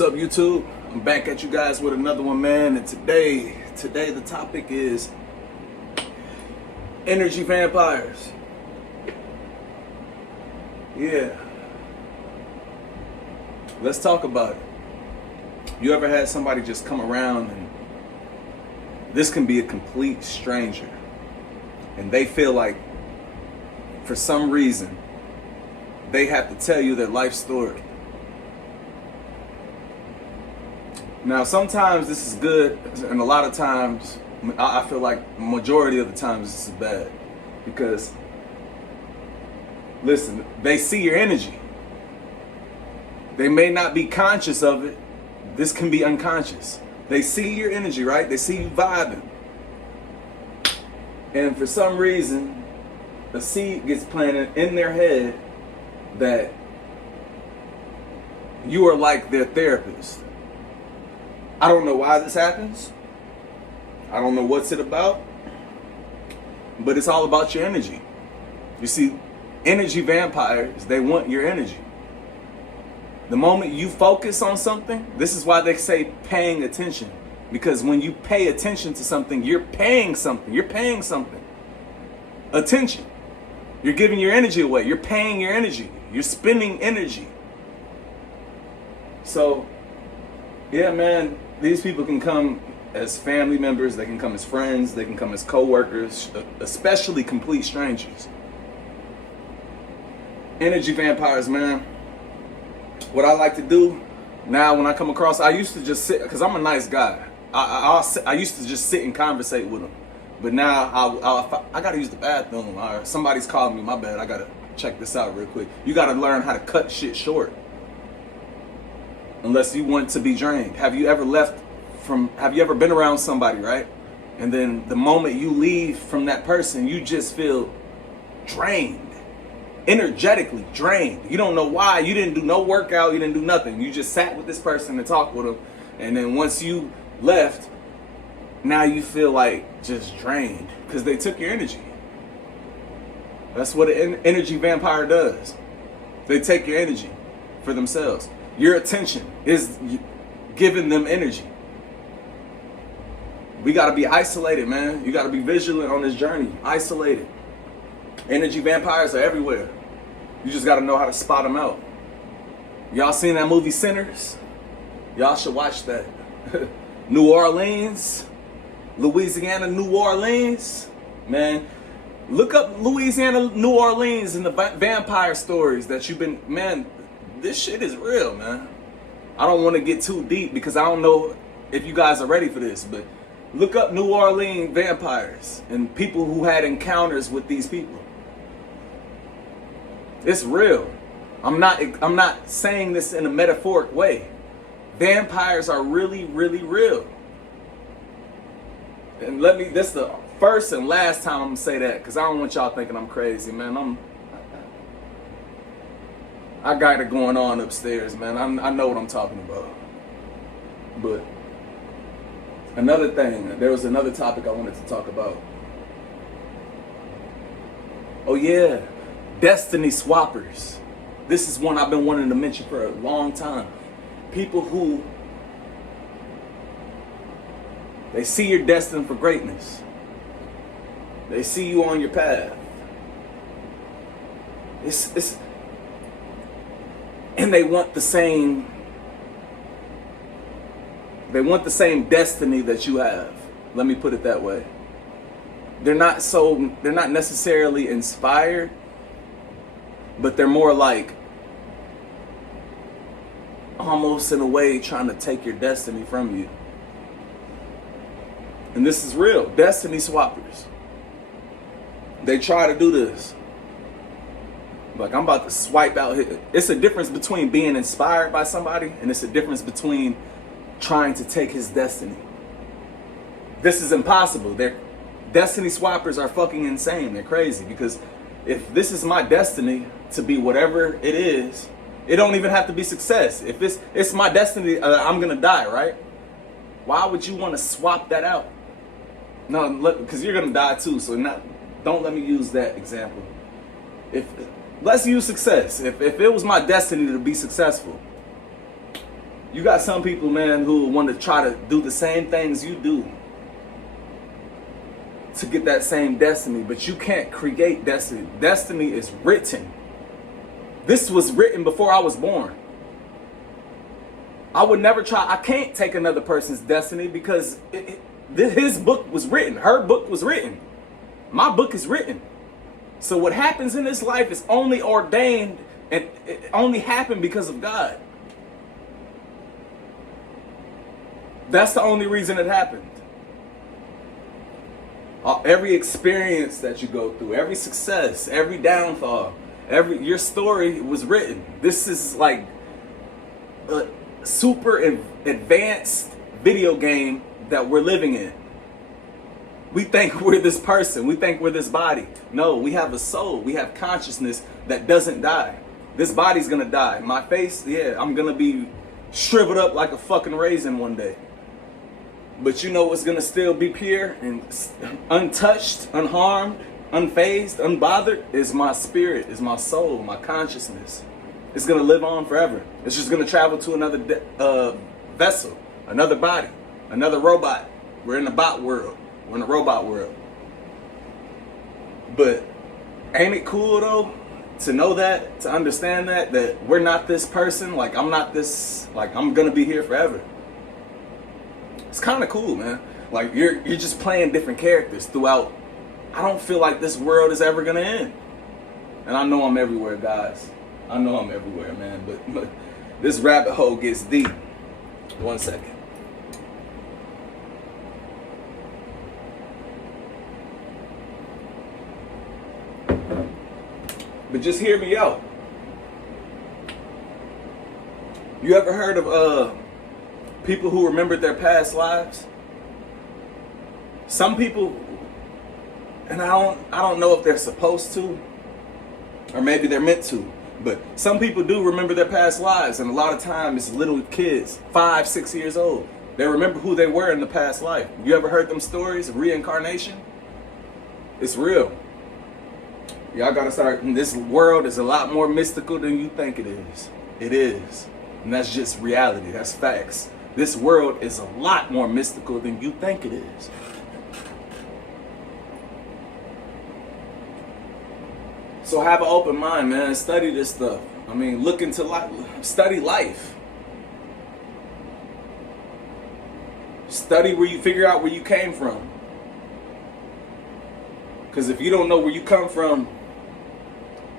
What's up, YouTube? I'm back at you guys with another one, man. And today the topic is energy vampires. Yeah, let's talk about it. You ever had somebody just come around, and this can be a complete stranger, and they feel like for some reason they have to tell you their life story. Now, sometimes this is good, and a lot of times, I feel like majority of the times this is bad. Because, listen, they see your energy. They may not be conscious of it. This can be unconscious. They see your energy, right? They see you vibing. And for some reason, a seed gets planted in their head that you are like their therapist. I don't know why this happens. I don't know what's it about. But it's all about your energy. You see, energy vampires, they want your energy. The moment you focus on something, this is why they say paying attention. Because when you pay attention to something, you're paying something. You're paying something. Attention. You're giving your energy away. You're paying your energy. You're spending energy. So, yeah, man. These people can come as family members, they can come as friends, they can come as co-workers, especially complete strangers. Energy vampires, man. What I like to do now when I come across, I used to just sit, because I'm a nice guy. I used to just sit and conversate with them. But now I got to use the bathroom. Somebody's calling me, my bad. I got to check this out real quick. You got to learn how to cut shit short. Unless you want to be drained. Have you ever been around somebody, right? And then the moment you leave from that person, you just feel drained. Energetically drained. You don't know why. You didn't do no workout. You didn't do nothing. You just sat with this person and talked with them. And then once you left, now you feel like just drained. Because they took your energy. That's what an energy vampire does. They take your energy for themselves. Your attention is giving them energy. We got to be isolated, man. You got to be vigilant on this journey. Isolated. Energy vampires are everywhere. You just got to know how to spot them out. Y'all seen that movie Sinners? Y'all should watch that. New Orleans, Louisiana, New Orleans. Man, look up Louisiana, New Orleans and the vampire stories that you've been, man. This shit is real, man. I don't want to get too deep because I don't know if you guys are ready for this, but look up New Orleans vampires and people who had encounters with these people. It's real. I'm not saying this in a metaphoric way. Vampires are really, really real. And this is the first and last time I'm gonna say that because I don't want y'all thinking I'm crazy, man. I got it going on upstairs, man. I know what I'm talking about. But another thing, there was another topic I wanted to talk about. Oh yeah, destiny swappers. This is one I've been wanting to mention for a long time. People who, they see you're destined for greatness. They see you on your path. And they want the same destiny that you have. Let me put it that way. They're not necessarily inspired, but they're more like almost in a way trying to take your destiny from you. And this is real. Destiny swappers. They try to do this. Like, I'm about to swipe out here. It's a difference between being inspired by somebody, and it's a difference between trying to take his destiny. This is impossible. Destiny swappers are fucking insane. They're crazy. Because if this is my destiny to be whatever it is, it don't even have to be success. If it's my destiny, I'm gonna die, right? Why would you want to swap that out? No, because you're gonna die too. So don't let me use that example. Let's use success. If it was my destiny to be successful, You got some people, man, who want to try to do the same things you do to get that same destiny, but you can't create destiny. Destiny is written. This was written before I was born. I would never try. I can't take another person's destiny because his book was written. Her book was written. My book is written. So what happens in this life is only ordained, and it only happened because of God. That's the only reason it happened. Every experience that you go through, every success, every downfall, your story was written. This is like a super advanced video game that we're living in. We think we're this person. We think we're this body. No, we have a soul. We have consciousness that doesn't die. This body's gonna die. My face, yeah, I'm gonna be shriveled up like a fucking raisin one day. But you know what's gonna still be pure and untouched, unharmed, unfazed, unbothered is my spirit, is my soul, my consciousness. It's gonna live on forever. It's just gonna travel to another vessel, another body, another robot. We're in the bot world. We're in the robot world. But ain't it cool though to know that, to understand that we're not this person, like I'm not this, like I'm gonna be here forever. It's kind of cool, man. Like you're just playing different characters throughout. I don't feel like this world is ever gonna end. And I know I'm everywhere, guys. I know I'm everywhere, man. But this rabbit hole gets deep. 1 second. But just hear me out. You ever heard of people who remembered their past lives? Some people, and I don't know if they're supposed to, or maybe they're meant to, but some people do remember their past lives, and a lot of times it's little kids, 5, 6 years old. They remember who they were in the past life. You ever heard them stories of reincarnation? It's real. Y'all gotta start. This world is a lot more mystical than you think it is. It is. And that's just reality. That's facts. This world is a lot more mystical than you think it is. So have an open mind, man. Study this stuff. I mean, look into life. Study life. Study where you figure out where you came from. Because if you don't know where you come from,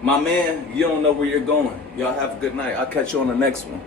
my man, you don't know where you're going. Y'all have a good night. I'll catch you on the next one.